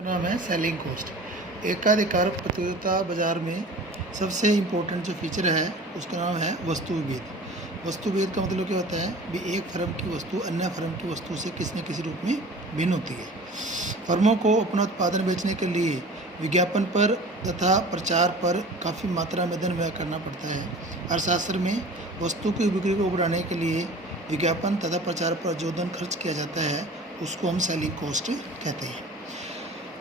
का नाम है सेलिंग कॉस्ट। एकाधिकार प्रतियोगिता बाजार में सबसे इम्पोर्टेंट जो फीचर है उसका नाम है वस्तु विभेद। वस्तु विभेद का मतलब क्या होता है भी एक फर्म की वस्तु अन्य फर्म की वस्तु से किसी न किसी रूप में भिन्न होती है। फर्मों को अपना उत्पादन बेचने के लिए विज्ञापन पर तथा प्रचार पर काफ़ी मात्रा में धन व्यय करना पड़ता है। अर्थशास्त्र में वस्तु की बिक्री को बढ़ाने के लिए विज्ञापन तथा प्रचार पर जो धन खर्च किया जाता है उसको हम सेलिंग कॉस्ट कहते हैं।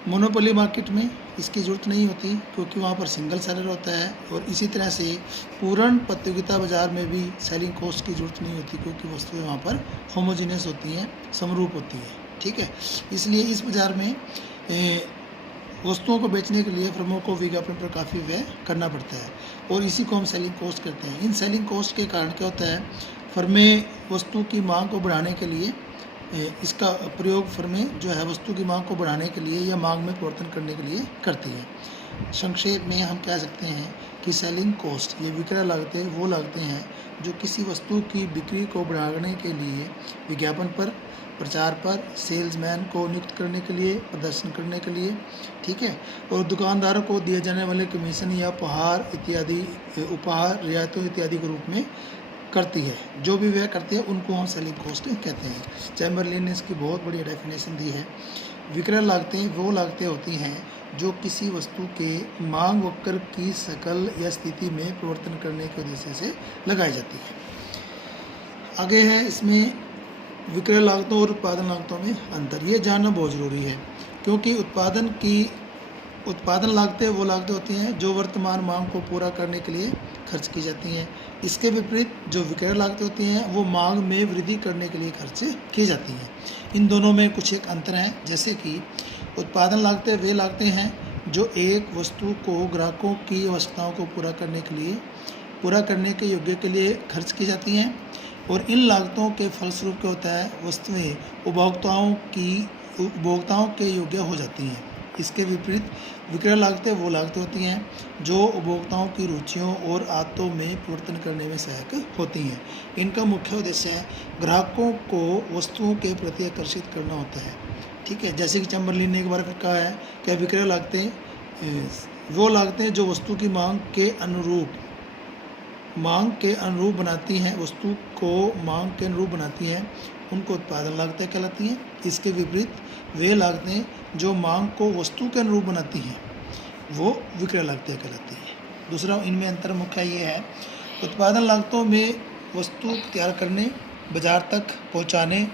मोनोपोली मार्केट में इसकी ज़रूरत नहीं होती क्योंकि वहाँ पर सिंगल सेलर होता है, और इसी तरह से पूर्ण प्रतियोगिता बाजार में भी सेलिंग कॉस्ट की ज़रूरत नहीं होती क्योंकि वस्तुएं वहाँ पर होमोजीनियस होती हैं, समरूप होती हैं। ठीक है, इसलिए इस बाज़ार में वस्तुओं को बेचने के लिए फर्मों को विज्ञापन पर काफ़ी व्यय करना पड़ता है और इसी को हम सेलिंग कॉस्ट कहते हैं। इन सेलिंग कॉस्ट के कारण क्या होता है, फर्में वस्तु की मांग को बढ़ाने के लिए इसका प्रयोग फर्में जो है वस्तु की मांग को बढ़ाने के लिए या मांग में परिवर्तन करने के लिए करती है। संक्षेप में हम कह सकते हैं कि सेलिंग कॉस्ट ये विक्रय लागतें वो लागतें हैं जो किसी वस्तु की बिक्री को बढ़ाने के लिए विज्ञापन पर, प्रचार पर, सेल्समैन को नियुक्त करने के लिए, प्रदर्शन करने के लिए, ठीक है, और दुकानदारों को दिए जाने वाले कमीशन या उपहार इत्यादि, उपहार रियायतों इत्यादि के रूप में करती है। जो भी व्यय करती है उनको हम सेलिंग कॉस्ट कहते हैं। चैम्बरलिन ने इसकी बहुत बड़ी डेफिनेशन दी है। विक्रय लागतें वो लागतें होती हैं जो किसी वस्तु के मांग वक्र की शकल या स्थिति में परिवर्तन करने के उद्देश्य से लगाई जाती है। आगे है इसमें विक्रय लागतों और उत्पादन लागतों में अंतर। ये जानना बहुत ज़रूरी है क्योंकि उत्पादन लागतें वो लागतें होती हैं जो वर्तमान मांग को पूरा करने के लिए खर्च की जाती हैं। इसके विपरीत जो विक्रय लागतें होती हैं वो मांग में वृद्धि करने के लिए खर्च की जाती हैं। इन दोनों में कुछ एक अंतर है, जैसे कि उत्पादन लागतें वे लागतें हैं जो एक वस्तु को ग्राहकों की आवश्यकताओं को पूरा करने के योग्य के लिए खर्च की जाती हैं, और इन लागतों के फलस्वरूप क्या होता है, वस्तुएं उपभोक्ताओं के योग्य हो जाती हैं। इसके विपरीत विक्रय लागतें वो लागतें होती हैं जो उपभोक्ताओं की रुचियों और आदतों में परिवर्तन करने में सहायक होती हैं। इनका मुख्य उद्देश्य है ग्राहकों को वस्तुओं के प्रति आकर्षित करना होता है। ठीक है, जैसे कि चैम्बरलिन ने एक बार फिर कहा है कि विक्रय लागतें वो लागतें जो वस्तु की मांग के अनुरूप बनाती हैं, वस्तु को मांग के अनुरूप बनाती हैं, उनको उत्पादन लागतें कहलाती हैं। इसके विपरीत वे लागतें जो मांग को वस्तु के अनुरूप बनाती हैं वो विक्रय लागतें कहलाती हैं। दूसरा इनमें अंतर मुख्य ये है, उत्पादन लागतों में वस्तु तैयार करने, बाजार तक पहुंचाने,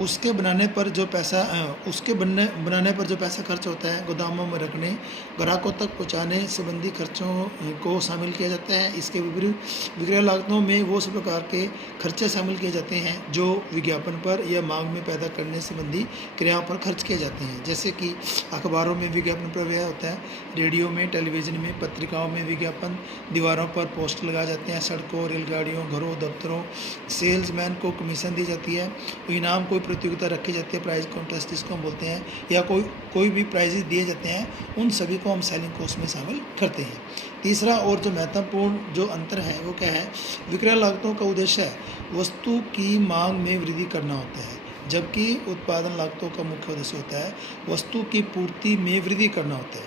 उसके बनाने पर जो पैसा खर्च होता है, गोदामों में रखने, ग्राहकों तक पहुंचाने संबंधी खर्चों को शामिल किया जाता है। इसके विपरीत विक्रय लागतों में वो सब प्रकार के खर्चे शामिल किए जाते हैं जो विज्ञापन पर या मांग में पैदा करने संबंधी क्रियाओं पर खर्च किए जाते हैं। जैसे कि अखबारों में विज्ञापन पर व्यय होता है, रेडियो में, टेलीविज़न में, पत्रिकाओं में विज्ञापन, दीवारों पर पोस्टर लगाए जाते हैं, सड़कों, रेलगाड़ियों, घरों, दफ्तरों, सेल्समैन को कमीशन दी जाती है, इनाम कोई प्रतियोगिता रखी जाती है, प्राइज कॉन्टेस्ट जिसको हम बोलते हैं, या कोई भी प्राइजेस दिए जाते हैं, उन सभी को हम सेलिंग कॉस्ट में शामिल करते हैं। तीसरा और जो महत्वपूर्ण जो अंतर है वो क्या है, विक्रय लागतों का उद्देश्य है वस्तु की मांग में वृद्धि करना होता है, जबकि उत्पादन लागतों का मुख्य उद्देश्य होता है वस्तु की पूर्ति में वृद्धि करना होता है।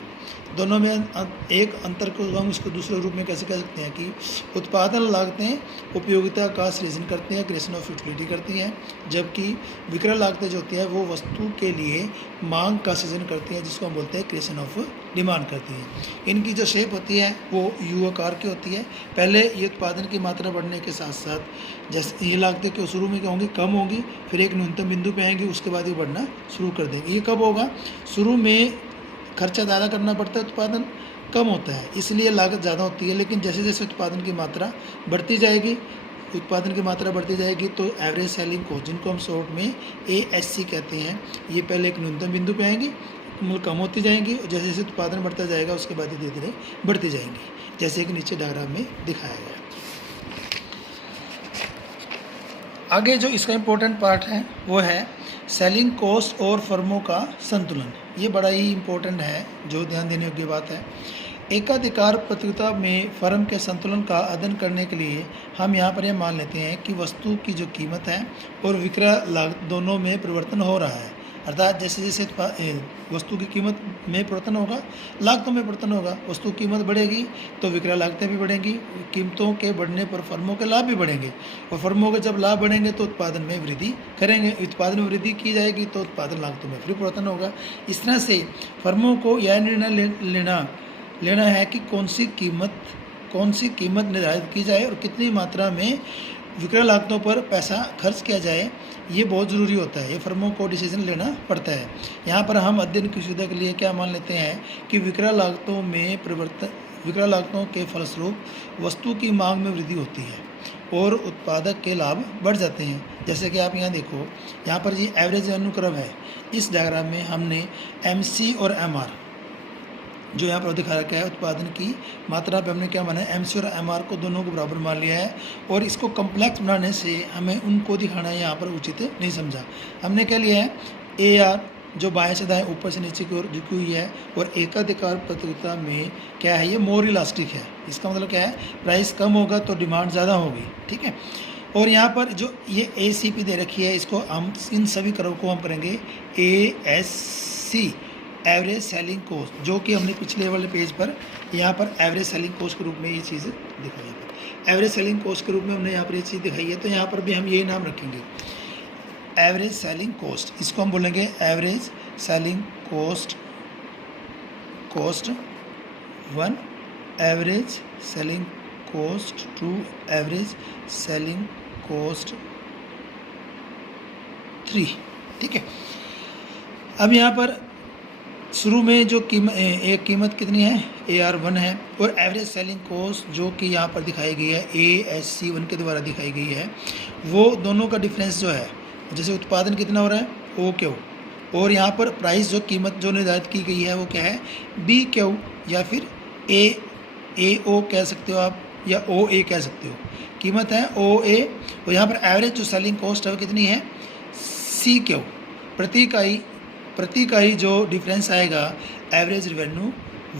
दोनों में एक अंतर को हम इसको दूसरे रूप में कैसे कह सकते हैं कि उत्पादन लागतें उपयोगिता का सृजन करती हैं, क्रिएशन ऑफ यूटिलिटी करती हैं, जबकि विक्रय लागतें जो होती हैं वो वस्तु के लिए मांग का सृजन करती हैं, जिसको हम बोलते हैं क्रिएशन ऑफ डिमांड करती हैं। इनकी जो शेप होती है वो यू आकार की होती है। पहले ये उत्पादन की मात्रा बढ़ने के साथ साथ जैसे ये लागतें कि शुरू में क्या होंगी, कम होंगी, फिर एक न्यूनतम बिंदु पे आएंगी, उसके बाद ये बढ़ना शुरू कर देंगे। ये कब होगा, शुरू में खर्चा ज़्यादा करना पड़ता है, उत्पादन कम होता है, इसलिए लागत ज़्यादा होती है, लेकिन जैसे जैसे उत्पादन की मात्रा बढ़ती जाएगी तो एवरेज सेलिंग कॉस्ट, जिनको हम शॉर्ट में ASC कहते हैं, ये पहले एक न्यूनतम बिंदु पे आएंगी, मतलब कम होती जाएंगी, और जैसे जैसे उत्पादन बढ़ता जाएगा उसके बाद धीरे धीरे बढ़ती जाएंगी, जैसे कि नीचे डायग्राम में दिखाया गया। आगे जो इसका इम्पोर्टेंट पार्ट है वो है सेलिंग कॉस्ट और फर्मों का संतुलन। ये बड़ा ही इम्पोर्टेंट है, जो ध्यान देने योग्य बात है। एकाधिकार प्रतियोगिता में फर्म के संतुलन का अध्ययन करने के लिए हम यहाँ पर यह मान लेते हैं कि वस्तु की जो कीमत है और विक्रय लागत दोनों में परिवर्तन हो रहा है। अर्थात जैसे जैसे वस्तु की कीमत में परिवर्तन होगा, लागतों में परिवर्तन होगा। वस्तु की कीमत बढ़ेगी तो विक्रय लागतें भी बढ़ेंगी। कीमतों के बढ़ने पर फर्मों के लाभ भी बढ़ेंगे, और फर्मों के जब लाभ बढ़ेंगे तो उत्पादन में वृद्धि करेंगे। उत्पादन में वृद्धि की जाएगी तो उत्पादन लागतों में फिर परिवर्तन होगा। इस तरह से फर्मों को यह निर्णय लेना है कि कौन सी कीमत निर्धारित की जाए और कितनी मात्रा में विक्रय लागतों पर पैसा खर्च किया जाए। ये बहुत ज़रूरी होता है, ये फर्मों को डिसीजन लेना पड़ता है। यहाँ पर हम अध्ययन की सुविधा के लिए क्या मान लेते हैं कि विक्रय लागतों के फलस्वरूप वस्तु की मांग में वृद्धि होती है और उत्पादक के लाभ बढ़ जाते हैं। जैसे कि आप यहाँ देखो, यहाँ पर ये एवरेज रेवेन्यू कर्व है। इस डायग्राम में हमने MC और MR जो यहाँ पर दिखा रखा है, उत्पादन की मात्रा पे हमने क्या माना है, MC और MR को दोनों को बराबर मान लिया है, और इसको कम्प्लेक्स बनाने से हमें उनको दिखाना है यहाँ पर उचित नहीं समझा। हमने क्या लिया है, AR जो बाएं से दाएं ऊपर से नीचे की ओर झुकी हुई है, और एकाधिकार प्रतियोगिता में क्या है, ये मोर इलास्टिक है। इसका मतलब क्या है, प्राइस कम होगा तो डिमांड ज़्यादा होगी, ठीक है। और यहाँ पर जो ये ACP दे रखी है, इसको हम इन सभी कर्व को हम करेंगे ASC, एवरेज सेलिंग कॉस्ट, जो कि हमने पिछले वाले पेज पर यहाँ पर एवरेज सेलिंग कॉस्ट के रूप में ये चीज़ दिखाई है। एवरेज सेलिंग कॉस्ट के रूप में हमने यहाँ पर ये चीज़ दिखाई है, तो यहाँ पर भी हम यही नाम रखेंगे, एवरेज सेलिंग कॉस्ट। इसको हम बोलेंगे average selling cost 1, average selling cost 2, average selling cost 3, ठीक है। अब यहाँ पर शुरू में जो एक कीमत कितनी है, AR1 है, और एवरेज सेलिंग कॉस्ट जो कि यहाँ पर दिखाई गई है ASC1 के द्वारा दिखाई गई है, वो दोनों का डिफरेंस जो है, जैसे उत्पादन कितना हो रहा है OQ, और यहाँ पर प्राइस जो कीमत जो निर्धारित की गई है वो क्या है BQ, या फिर AO कह सकते हो आप, या OA कह सकते हो। कीमत है OA, और यहाँ पर एवरेज जो सेलिंग कॉस्ट है वो कितनी है CQ। प्रति इकाई जो डिफरेंस आएगा एवरेज रेवेन्यू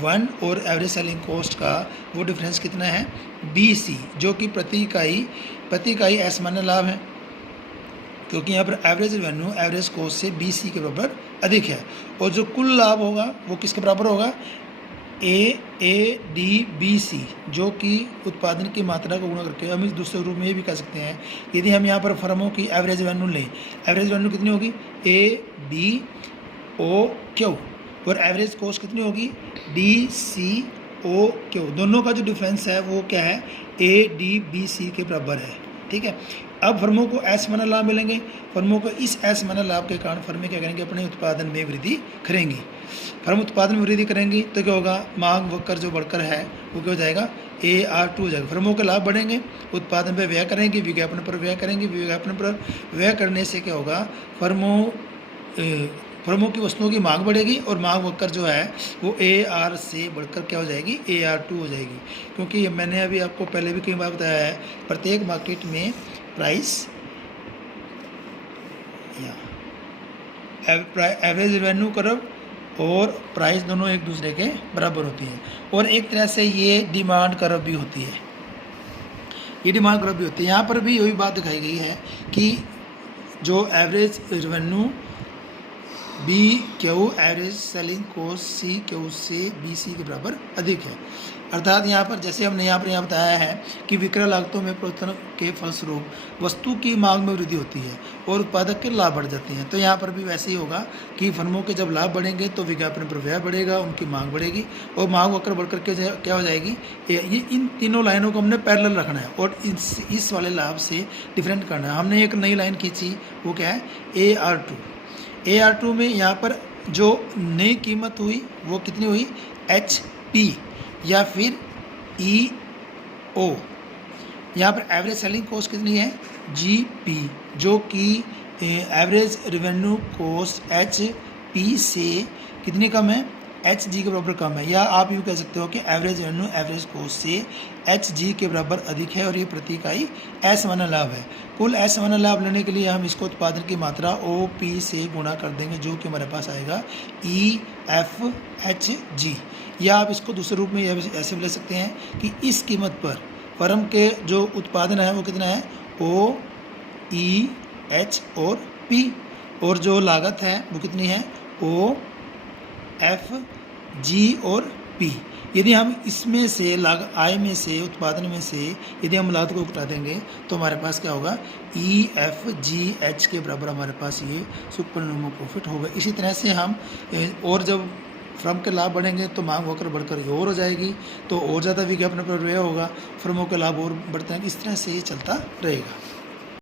1 और एवरेज सेलिंग कॉस्ट का, वो डिफरेंस कितना है BC, जो कि प्रति इकाई असमान्य लाभ है, क्योंकि यहाँ पर एवरेज रेवेन्यू एवरेज कॉस्ट से BC के बराबर अधिक है। और जो कुल लाभ होगा वो किसके बराबर होगा, ADBC, जो कि उत्पादन की मात्रा को गुणा करके हम इस दूसरे रूप में ये भी कह सकते हैं। यदि हम यहाँ पर फर्मों की एवरेज रेवेन्यू लें, एवरेज रेवेन्यू कितनी होगी ABOQ, और एवरेज कॉस्ट कितनी होगी DCOQ। दोनों का जो डिफरेंस है वो क्या है ADBC के बराबर है, ठीक है। अब फर्मों को असमान्य लाभ मिलेंगे। फर्मों को इस असमान्य लाभ के कारण फर्में क्या करेंगे, अपने उत्पादन में वृद्धि करेंगी। फर्म उत्पादन में वृद्धि करेंगी तो क्या होगा, मांग वक्र जो बढ़कर है वो क्या हो जाएगा AR2 हो जाएगा। फर्मों के लाभ बढ़ेंगे, उत्पादन पर व्यय करेंगे, विज्ञापन पर व्यय करेंगे, विज्ञापन पर व्यय करने से क्या होगा, फर्मों की वस्तुओं की मांग बढ़ेगी, और मांग वक्र जो है वो AR से बढ़कर क्या हो जाएगी AR2 हो जाएगी। क्योंकि मैंने अभी आपको पहले भी कई बार बताया है, प्रत्येक मार्केट में प्राइस एवरेज रेवेन्यू कर्व और प्राइस दोनों एक दूसरे के बराबर होती है, और एक तरह से ये डिमांड कर्व भी होती है, ये डिमांड कर्व भी होती है। यहाँ पर भी यही बात दिखाई गई है कि जो average revenue BQ average selling cost CQ से BC के बराबर अधिक है। अर्थात यहाँ पर जैसे हमने यहाँ बताया है कि विक्रय लागतों में परिवर्तन के फलस्वरूप वस्तु की मांग में वृद्धि होती है और उत्पादक के लाभ बढ़ जाते हैं। तो यहाँ पर भी वैसे ही होगा कि फर्मों के जब लाभ बढ़ेंगे तो विज्ञापन पर व्यय बढ़ेगा, उनकी मांग बढ़ेगी, और मांग वक्र बढ़कर के क्या हो जाएगी, ये इन तीनों लाइनों को हमने पैरेलल रखना है और इस वाले लाभ से डिफरेंट करना है। हमने एक नई लाइन खींची, वो क्या है AR2 में यहाँ पर जो नई कीमत हुई वो कितनी हुई HP या फिर EO। यहाँ पर एवरेज सेलिंग कॉस्ट कितनी है GP, जो कि एवरेज रेवेन्यू कॉस्ट HP से कितनी कम है HG के बराबर कम है, या आप यूँ कह सकते हो कि एवरेज रेवेन्यू एवरेज कॉस्ट से HG के बराबर अधिक है, और ये प्रति इकाई असमान्य लाभ है। कुल असमान्य लाभ लेने के लिए हम इसको उत्पादन की मात्रा OP से गुणा कर देंगे, जो कि हमारे पास आएगा EFHG। या आप इसको दूसरे रूप में ऐसे भी ले सकते हैं कि इस कीमत पर फर्म के जो उत्पादन है वो कितना है OEH और P, और जो लागत है वो कितनी है, ओ एफ जी और पी। यदि हम इसमें से आय में से, उत्पादन में से यदि हम लागत को घटा देंगे तो हमारे पास क्या होगा, ई एफ जी एच के बराबर हमारे पास ये सुपर नॉर्मल प्रॉफिट होगा। इसी तरह से हम और जब फर्म के लाभ बढ़ेंगे तो मांग होकर बढ़कर ये और हो जाएगी, तो और ज़्यादा विज्ञापन पर व्यय होगा, फर्मों के लाभ और बढ़ते हैं, इस तरह से ये चलता रहेगा।